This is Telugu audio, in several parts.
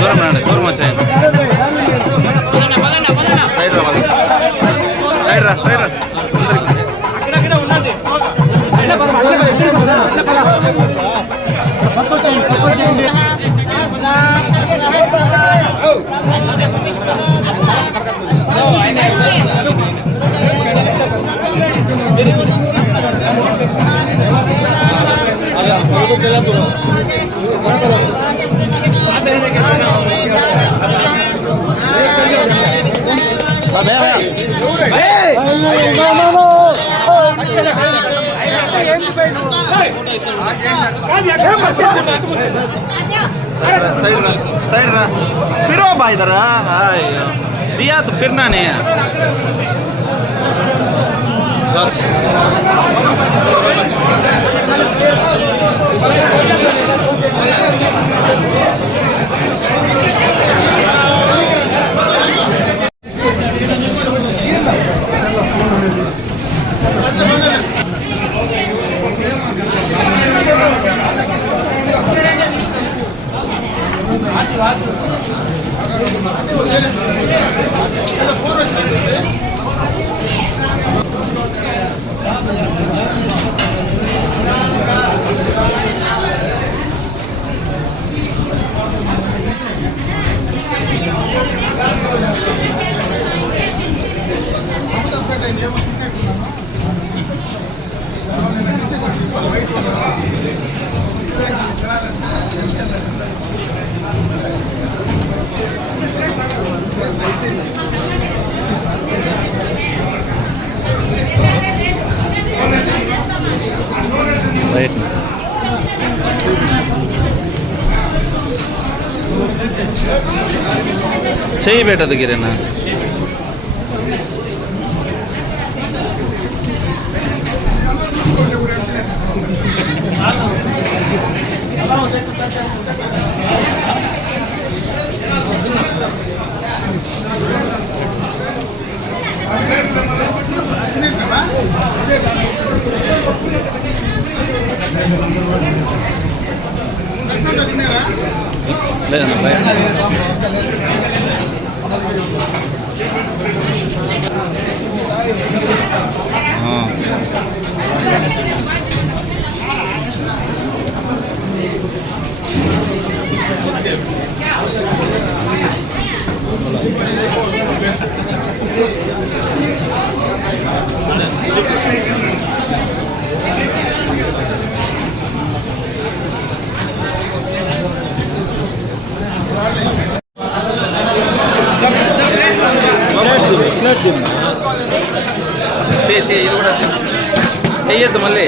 దూరం రండి, దూరం వచ్చాయండి. సైడ్ రా, సైడ్ రా, సైడ్ రా. साइड रा फिरो भाई इधर दिया तो फिरना नहीं है चाहिए बेटा तो गिरे ना ఇది మళ్ళీ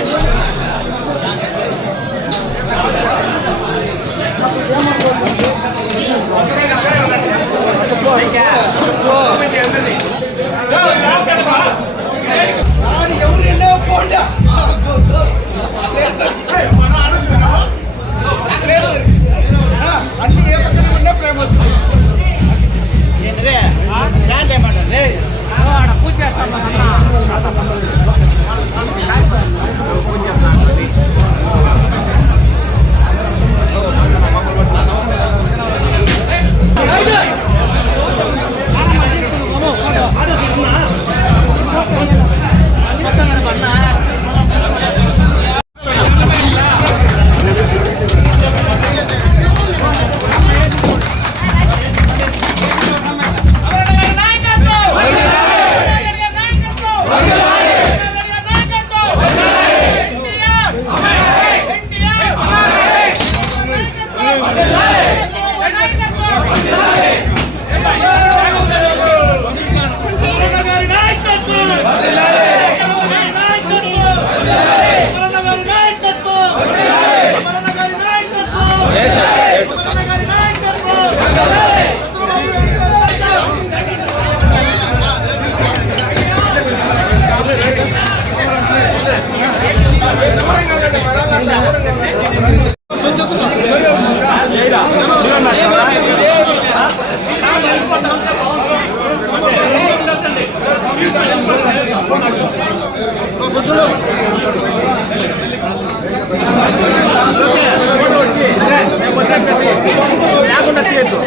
Oke. లేకుండా తీయద్దు.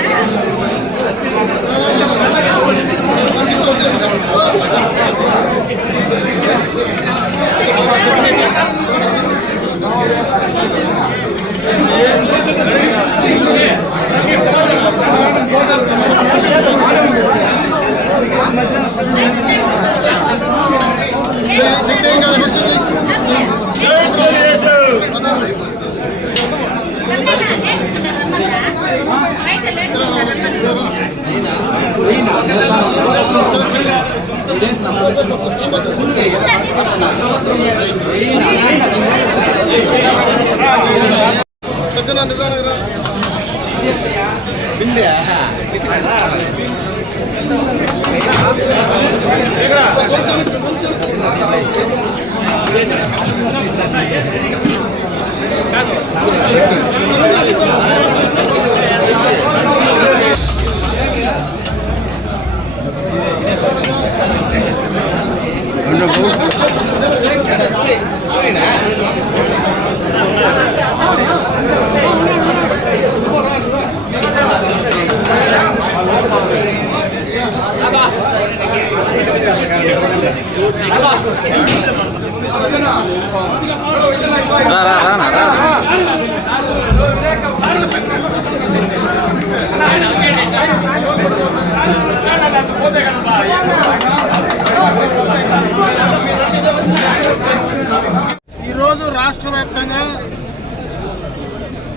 ఈరోజు రాష్ట్ర వ్యాప్తంగా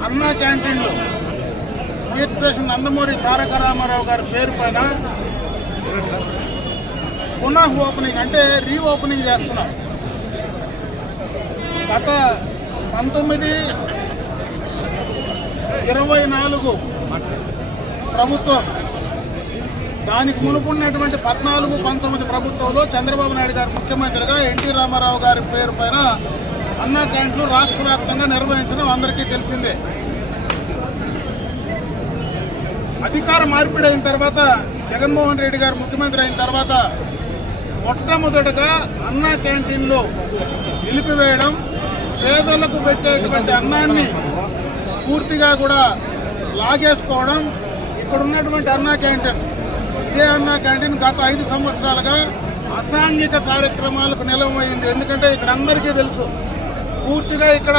అన్నా క్యాంటీన్లు కీర్తిశేషులు నందమూరి తారక రామారావు గారి పేరు పైన పునః ఓపెనింగ్ అంటే రీఓపెనింగ్ చేస్తున్నారు. గత 19-24 ప్రభుత్వం, దానికి మునుపున్నటువంటి 14-19 ప్రభుత్వంలో చంద్రబాబు నాయుడు గారు ముఖ్యమంత్రిగా ఎన్టీ రామారావు గారి పేరు పైన అన్నా క్యాంటీన్లు రాష్ట్ర వ్యాప్తంగా నిర్వహించడం అందరికీ తెలిసిందే. అధికార మార్పిడి అయిన తర్వాత జగన్మోహన్ రెడ్డి గారు ముఖ్యమంత్రి అయిన తర్వాత మొట్టమొదటగా అన్నా క్యాంటీన్లు నిలిపివేయడం, పేదలకు పెట్టేటువంటి అన్నాన్ని పూర్తిగా కూడా లాగేసుకోవడం. ఇక్కడ ఉన్నటువంటి అన్నా క్యాంటీన్, ఇదే అన్నా క్యాంటీన్ గత 5 సంవత్సరాలుగా అసాంఘిక కార్యక్రమాలకు నిలవమైంది. ఎందుకంటే ఇక్కడ అందరికీ తెలుసు, పూర్తిగా ఇక్కడ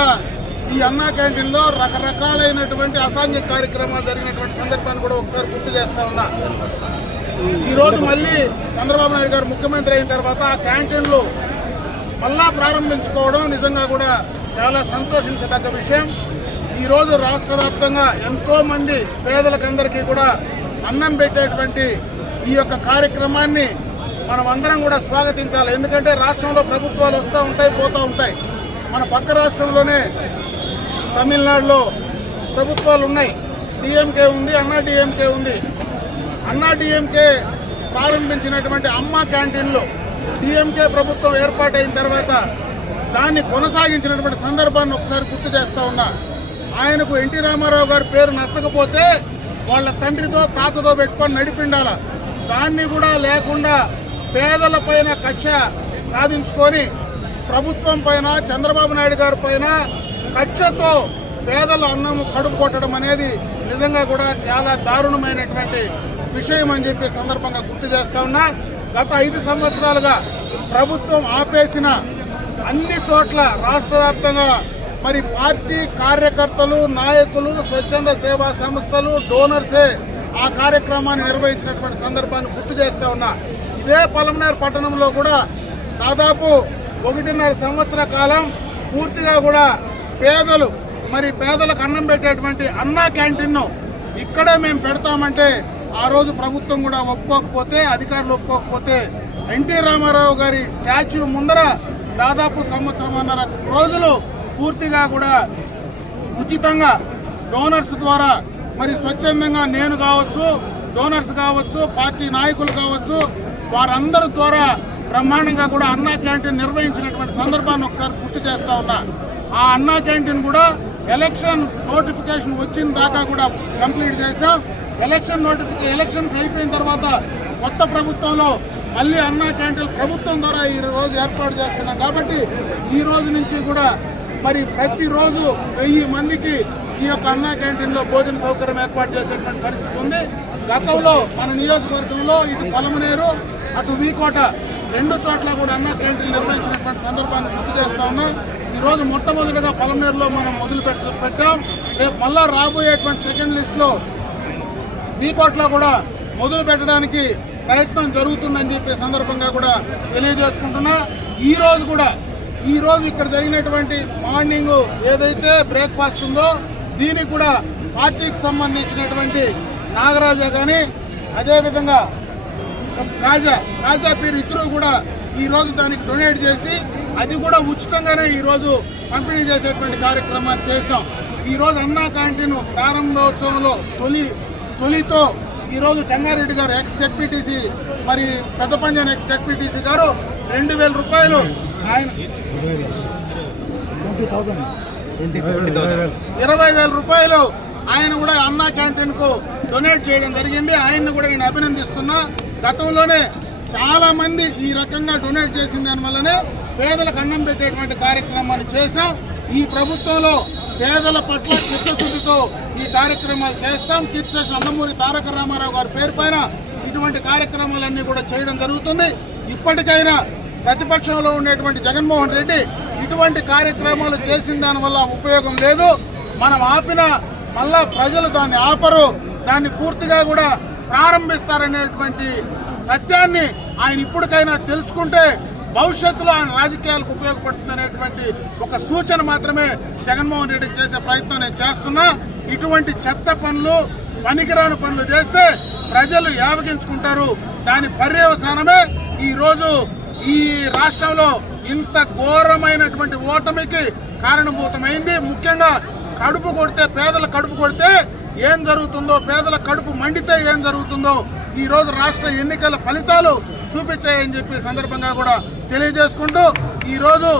ఈ అన్నా క్యాంటీన్లో రకరకాలైనటువంటి అసాంఘిక కార్యక్రమాలు జరిగినటువంటి సందర్భాన్ని కూడా ఒకసారి గుర్తు చేస్తా ఉన్నా. ఈరోజు మళ్ళీ చంద్రబాబు నాయుడు గారు ముఖ్యమంత్రి అయిన తర్వాత ఆ క్యాంటీన్లు మళ్ళా ప్రారంభించుకోవడం నిజంగా కూడా చాలా సంతోషించదగ్గ విషయం. ఈరోజు రాష్ట్ర వ్యాప్తంగా ఎంతోమంది పేదలకందరికీ కూడా అన్నం పెట్టేటువంటి ఈ యొక్క కార్యక్రమాన్ని మనం అందరం కూడా స్వాగతించాలి. ఎందుకంటే రాష్ట్రంలో ప్రభుత్వాలు వస్తూ ఉంటాయి, పోతూ ఉంటాయి. మన పక్క రాష్ట్రంలోనే తమిళనాడులో ప్రభుత్వాలు ఉన్నాయి. డిఎంకే ఉంది, అన్నా డిఎంకే ఉంది. అన్నా డిఎంకే ప్రారంభించినటువంటి అమ్మ క్యాంటీన్లు డిఎంకే ప్రభుత్వం ఏర్పాటైన తర్వాత దాన్ని కొనసాగించినటువంటి సందర్భాన్ని ఒకసారి గుర్తు చేస్తా ఉన్నా. ఆయనకు ఎన్టీ రామారావు గారి పేరు నచ్చకపోతే వాళ్ళ తండ్రితో తాతతో పెట్టుకొని నడిపిండాల. దాన్ని కూడా లేకుండా పేదల పైన కక్ష సాధించుకొని ప్రభుత్వం పైన, చంద్రబాబు నాయుడు గారి పైన కక్షతో పేదల అన్నం కడుపు కొట్టడం అనేది నిజంగా కూడా చాలా దారుణమైనటువంటి విషయం అని చెప్పి సందర్భంగా గుర్తు చేస్తా ఉన్నా. గత 5 సంవత్సరాలుగా ప్రభుత్వం ఆపేసిన అన్ని చోట్ల రాష్ట్ర వ్యాప్తంగా మరి పార్టీ కార్యకర్తలు, నాయకులు, స్వచ్ఛంద సేవా సంస్థలు, డోనర్సే ఆ కార్యక్రమాన్ని నిర్వహించినటువంటి సందర్భాన్ని గుర్తు చేస్తా ఉన్నా. ఇదే పలమనేరు పట్టణంలో కూడా దాదాపు 1.5 సంవత్సర కాలం పూర్తిగా కూడా పేదలు, మరి పేదలకు అన్నం పెట్టేటువంటి అన్నా క్యాంటీన్ను ఇక్కడే మేము పెడతామంటే ఆ రోజు ప్రభుత్వం కూడా ఒప్పుకోకపోతే, అధికారులు ఒప్పుకోకపోతే ఎన్టీ రామారావు గారి స్టాచ్యూ ముందర దాదాపు 1.5 రోజులు పూర్తిగా కూడా ఉచితంగా డోనర్స్ ద్వారా, మరి స్వచ్ఛందంగా నేను కావచ్చు, డోనర్స్ కావచ్చు, పార్టీ నాయకులు కావచ్చు, వారందరి ద్వారా బ్రహ్మాండంగా కూడా అన్నా క్యాంటీన్ నిర్వహించినటువంటి సందర్భాన్ని ఒకసారి గుర్తు చేస్తా ఉన్నా. ఆ అన్నా క్యాంటీన్ కూడా ఎలక్షన్ నోటిఫికేషన్ వచ్చిన దాకా కూడా కంప్లీట్ చేశాం. ఎలక్షన్స్ అయిపోయిన తర్వాత కొత్త ప్రభుత్వంలో మళ్ళీ అన్నా క్యాంటీన్ ప్రభుత్వం ద్వారా ఈ రోజు ఏర్పాటు చేస్తున్నాం. కాబట్టి ఈ రోజు నుంచి కూడా మరి ప్రతిరోజు 1000 మందికి ఈ యొక్క అన్నా క్యాంటీన్లో భోజన సౌకర్యం ఏర్పాటు చేసేటువంటి పరిస్థితి ఉంది. గతంలో మన నియోజకవర్గంలో ఇటు పొలమనేరు అటు వీకోట 2 చోట్ల కూడా అన్నా క్యాంటీన్ నిర్వహించినటువంటి సందర్భాన్ని గుర్తు చేస్తా ఉన్నాం. ఈరోజు మొట్టమొదటిగా పొలమనేరులో మనం మొదలు పెట్టాం. రేపు మళ్ళా రాబోయేటువంటి సెకండ్ లిస్ట్లో వీకోట్లో కూడా మొదలు పెట్టడానికి ప్రయత్నం జరుగుతుందని చెప్పే సందర్భంగా కూడా తెలియజేసుకుంటున్నా. ఈ రోజు ఇక్కడ జరిగినటువంటి మార్నింగ్ ఏదైతే బ్రేక్ఫాస్ట్ ఉందో దీనికి కూడా పార్టీకి సంబంధించినటువంటి నాగరాజా కానీ అదేవిధంగా కాజా పీర్ ఇద్దరు కూడా ఈ రోజు దానికి డొనేట్ చేసి అది కూడా ఉచితంగానే ఈ రోజు పంపిణీ చేసేటువంటి కార్యక్రమాన్ని చేశాం. ఈ రోజు అన్నా క్యాంటీన్ ప్రారంభోత్సవంలో తొలితో ఈ రోజు చెంగారెడ్డి గారు ఎక్స్ జెడ్పీటీసీ మరి పెద్ద పంజాన్ ఎక్స్ జెడ్పీటీసీ గారు 2,000 రూపాయలు ఆయన 20,000 రూపాయలు ఆయన కూడా అన్నా క్యాంటీన్ కు డొనేట్ చేయడం జరిగింది. ఆయన్ని కూడా నేను అభినందిస్తున్నా. గతంలోనే చాలా మంది ఈ రకంగా డొనేట్ చేసిన దాని వల్లనే పేదలకు అన్నం పెట్టేటువంటి కార్యక్రమాన్ని చేశాం. ఈ ప్రభుత్వంలో పేదల పట్ల చిత్తశుద్ధితో ఈ కార్యక్రమాలు చేస్తాం. కీర్తిశేషులు నందమూరి తారక రామారావు గారి పేరు పైన ఇటువంటి కార్యక్రమాలన్నీ కూడా చేయడం జరుగుతుంది. ఇప్పటికైనా ప్రతిపక్షంలో ఉండేటువంటి జగన్మోహన్ రెడ్డి ఇటువంటి కార్యక్రమాలు చేసిన దాని వల్ల ఉపయోగం లేదు. మనం ఆపిన మళ్ళా ప్రజలు దాన్ని ఆపరు, దాన్ని పూర్తిగా కూడా ప్రారంభిస్తారనేటువంటి సత్యాన్ని ఆయన ఇప్పటికైనా తెలుసుకుంటే భవిష్యత్తులో ఆయన రాజకీయాలకు ఉపయోగపడుతుంది అనేటువంటి ఒక సూచన మాత్రమే జగన్మోహన్ రెడ్డికి చేసే ప్రయత్నం నేను చేస్తున్నా. ఇటువంటి చెత్త పనులు పనికిరాని పనులు చేస్తే ప్రజలు యావగించుకుంటారు. దాని పర్యవసానమే ఈరోజు ఈ రాష్ట్రంలో ఇంత ఘోరమైనటువంటి ఓటమికి కారణభూతమైంది. ముఖ్యంగా కడుపు కొడితే పేదల కడుపు కొడితే ఏం జరుగుతుందో, పేదల కడుపు మండితే ఏం జరుగుతుందో ఈ రోజు రాష్ట్ర ఎన్నికల ఫలితాలు చూపించాయని చెప్పి సందర్భంగా కూడా తెలియజేసుకుంటూ ఈ రోజు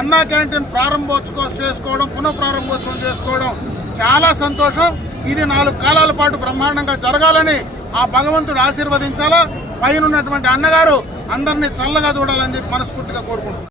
అన్నా క్యాంటీన్ ప్రారంభోత్సవం చేసుకోవడం, పునఃప్రారంభోత్సవం చేసుకోవడం చాలా సంతోషం. ఇది 4 కాలాల పాటు బ్రహ్మాండంగా జరగాలని ఆ భగవంతుడు ఆశీర్వదించాలా. పైన ఉన్నటువంటి అన్నగారు అందరినీ చల్లగా చూడాలని చెప్పి మనస్ఫూర్తిగా కోరుకుంటున్నాను.